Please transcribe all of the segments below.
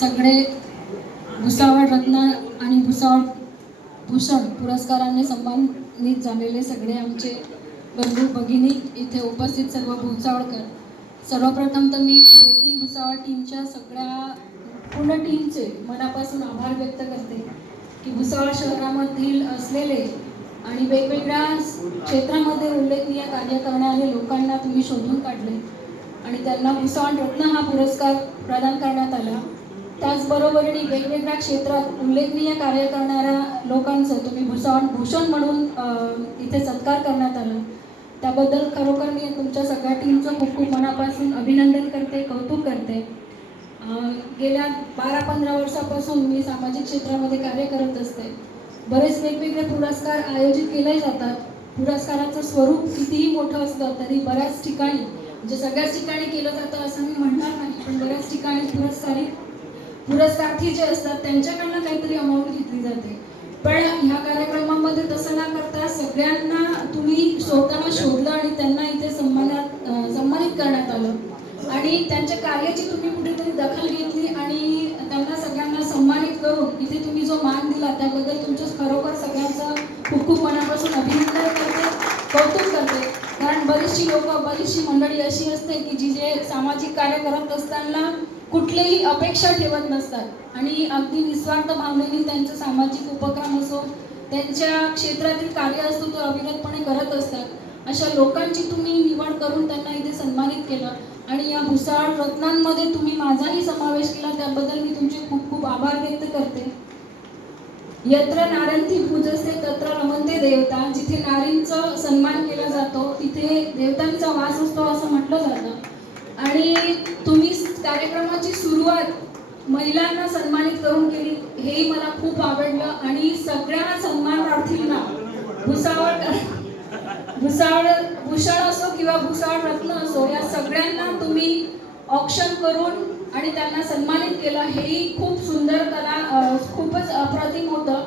सगळे भुसावळ रत्न आणि भुसावळ भूषण पुरस्काराने सन्मानित झालेले सगळे आमचे बंधू भगिनी इथे उपस्थित सर्व भुसावळकर. सर्वप्रथम तर मी ब्रेकिंग भुसावळ टीमच्या सगळ्या पूर्ण टीमचे मनापासून आभार व्यक्त करते की भुसावळ शहरामधील असलेले आणि वेगवेगळ्या क्षेत्रामध्ये उल्लेखनीय कार्य करणारे लोकांना तुम्ही शोधून काढले आणि त्यांना भुसावळ रत्न हा पुरस्कार प्रदान करण्यात आला. त्याचबरोबरीने वेगवेगळ्या क्षेत्रात उल्लेखनीय कार्य करणाऱ्या लोकांचं तुम्ही भूषण भूषण म्हणून इथे सत्कार करण्यात आला. त्याबद्दल खरोखर मी तुमच्या सगळ्या टीमचं खूप खूप मनापासून अभिनंदन करते कौतुक करते. गेल्या बारा पंधरा वर्षापासून मी सामाजिक क्षेत्रामध्ये कार्य करत असते. बरेच वेगवेगळे पुरस्कार आयोजित केले जातात. पुरस्काराचं स्वरूप कितीही मोठं असतं तरी बऱ्याच ठिकाणी म्हणजे सगळ्याच ठिकाणी केलं जातं असं मी म्हणणार नाही पण बऱ्याच ठिकाणी पुरस्कारित पुरस्कार्थी जे असतात त्यांच्याकडनं काहीतरी अमाऊंट घेतली जाते. पण ह्या कार्यक्रमामध्ये तसं न करता सगळ्यांना तुम्ही स्वतःला शोधलं आणि त्यांना इथे सन्मानात सन्मानित करण्यात आलं. आणि त्यांच्या कार्याची तुम्ही कुठेतरी दखल घेतली आणि त्यांना सगळ्यांना सन्मानित करून इथे तुम्ही जो मान दिला त्याबद्दल तुमचं खरोखर सगळ्यांचं खूप खूप मनापासून अभिनंदन करते कौतुक करते. कारण बरीचशी लोक बरीचशी मंडळी अशी असते की जी जे सामाजिक कार्य करत असताना कुठलीही अपेक्षा ठेवत नसतात. आणि अगदी निस्वार्थ भावनेने त्यांचे सामाजिक उपक्रम असो त्यांच्या क्षेत्रातील कार्य असतो तो अविरतपणे करत असतात. अशा लोकांची तुम्ही निवड करून त्यांना इथे सन्मानित केलं. आणि या भुसाळ रत्नांमध्ये तुम्ही माझाही समावेश केला. त्याबद्दल मी तुमचे खूप खूप आभार व्यक्त करते. यत्र नारंती पूजसते तत्र रमनते देवता. जिथे नारींचा सन्मान केला जातो तिथे देवतांचा वास असतो असं म्हटलं जातं. आणि तुम्ही कार्यक्रमाची सुरुवात महिलांना सन्मानित करून केली हेही मला खूप आवडलं. आणि सगळ्या सन्मानार्थींना भुसावळ भुसावळ भूषण असो किंवा भुसावळ रत्न असो या सगळ्यांना तुम्ही ऑप्शन करून आणि त्यांना सन्मानित केलं. हेही खूप सुंदर कला खूपच अप्रतिम होतं.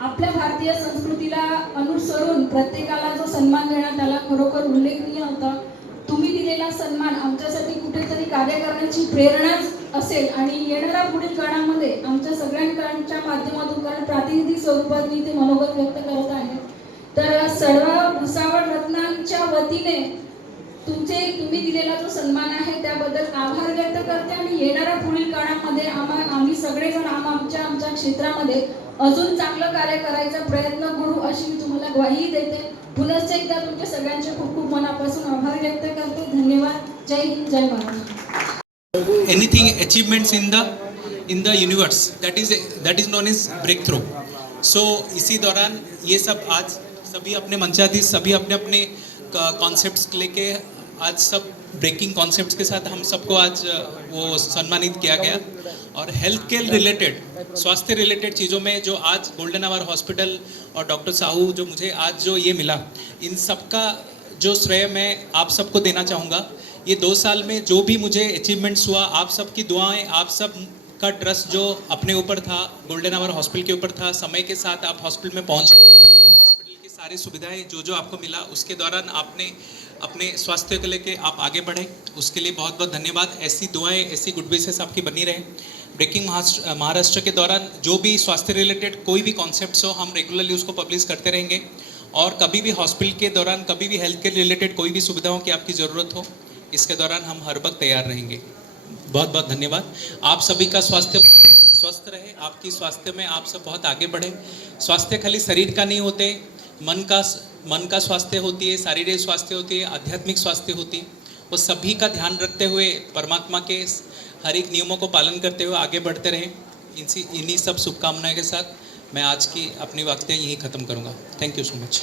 आपल्या भारतीय संस्कृतीला अनुसरून प्रत्येकाला जो सन्मान देण्यात आला खरोखर उल्लेखनीय होता. तुम्ही दिलेला सन्मान आमच्यासाठी कार्य करण्याची प्रेरणाच असेल आणि येणाऱ्या पुढील काळामध्ये आमच्या सगळ्यांच्या माध्यमातून कारण प्रातिनिधिक स्वरूपात मी ते मनोगत व्यक्त करत आहे. तर सर्व भुसावळ रत्नांच्या वतीने तुमचे तुम्ही दिलेला जो सन्मान आहे त्याबद्दल आभार व्यक्त करते आणि येणाऱ्या पुढील काळामध्ये आम्हा आम्ही सगळेजण आम आमच्या आमच्या क्षेत्रामध्ये अजून चांगलं कार्य करायचा प्रयत्न करू अशी मी तुम्हाला ग्वाही देते. पुनश्च एकदा तुमच्या सगळ्यांचे खूप खूप मनापासून आभार व्यक्त करते. धन्यवाद. जय हिंद जय Maharashtra. Anything achievements in the in the the that is that is is is break through so इसी दौरान ये सब आज सभी अपने मंचाधीश सभी अपने अपने कॉन्सेप्ट्स लेके आज सब ब्रेकिंग कॉन्सेप्ट्स के साथ हम सबको आज वो सम्मानित किया गया। और हेल्थ केयर रिलेटेड स्वास्थ्य रिलेटेड चीज़ों में जो आज गोल्डन आवर हॉस्पिटल और डॉक्टर साहू जो मुझे आज जो ये मिला, इन सबका जो श्रेय मैं आप सबको देना चाहूँगा। ये दो साल में जो भी मुझे अचीवमेंट्स हुआ, आप सबकी दुआएँ, आप सब का ट्रस्ट जो अपने ऊपर था गोल्डन आवर हॉस्पिटल के ऊपर था, समय के साथ आप हॉस्पिटल में पहुँचे सारी सुविधाएँ जो जो आपको मिला, उसके दौरान आपने अपने स्वास्थ्य को लेके आप आगे बढ़े। उसके लिए बहुत बहुत धन्यवाद। ऐसी दुआएँ, ऐसी गुड विशेष आपकी बनी रहे। ब्रेकिंग महाराष्ट्र के दौरान जो भी स्वास्थ्य रिलेटेड कोई भी कॉन्सेप्ट्स हो, हम रेगुलरली उसको पब्लिश करते रहेंगे। और कभी भी हॉस्पिटल के दौरान, कभी भी हेल्थ केयर रिलेटेड कोई भी सुविधाओं की आपकी ज़रूरत हो, इसके दौरान हम हर वक्त तैयार रहेंगे। बहुत बहुत धन्यवाद। आप सभी का स्वास्थ्य स्वस्थ रहे। आपकी स्वास्थ्य में आप सब बहुत आगे बढ़े। स्वास्थ्य खाली शरीर का नहीं होते। मन का मन का स्वास्थ्य होती है, शारीरिक स्वास्थ्य होती है, आध्यात्मिक स्वास्थ्य होती है, वो सभी का ध्यान रखते हुए परमात्मा के हर एक नियमों को पालन करते हुए आगे बढ़ते रहें। इन्हीं सब शुभकामनाएँ के साथ मैं आज की अपनी वाक्य यहीं ख़त्म करूँगा। Thank you so much